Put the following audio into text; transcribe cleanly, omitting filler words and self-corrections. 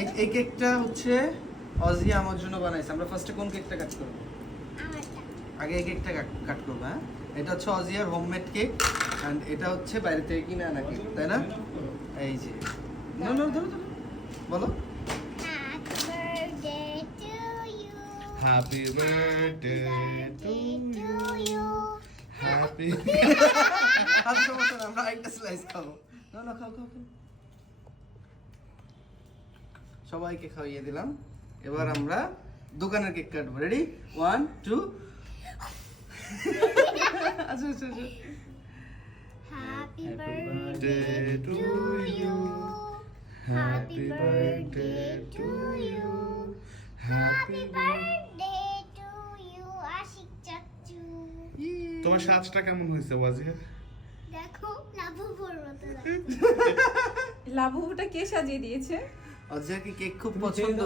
এই কেকটা হচ্ছে অজি আমার জন্য বানাইছে। আমরা ফার্স্টে কোন কেকটা কাট করব? আগে এই কেকটা কাট করব। হ্যাঁ, এটা হচ্ছে অজিয়ার হোমমেড কেক এন্ড এটা হচ্ছে বাইরে থেকে কিনে আনা কেক, তাই না? এই যে না না ধরো ধরো, বলো happy birthday to you happy আচ্ছা মত আমরা একটা স্লাইস খাবো। না না খাও খাও খাও, সবাইকে খাইয়ে দিলাম। এবার আমরা দোকানের কেক কাটবো। রেডি 1 2 আচ্ছা আচ্ছা আচ্ছা। Happy birthday birthday to to you. you. Happy Happy birthday birthday to to you. you. Happy birthday to you, Ashiq চাচু। তোমার সাজটা কেমন হয়েছে ওয়াজিয়া? দেখো লাভু পড়বো তো। লাবুটা কে সাজিয়ে দিয়েছে? অজিয়া কি কেক খুব পছন্দ?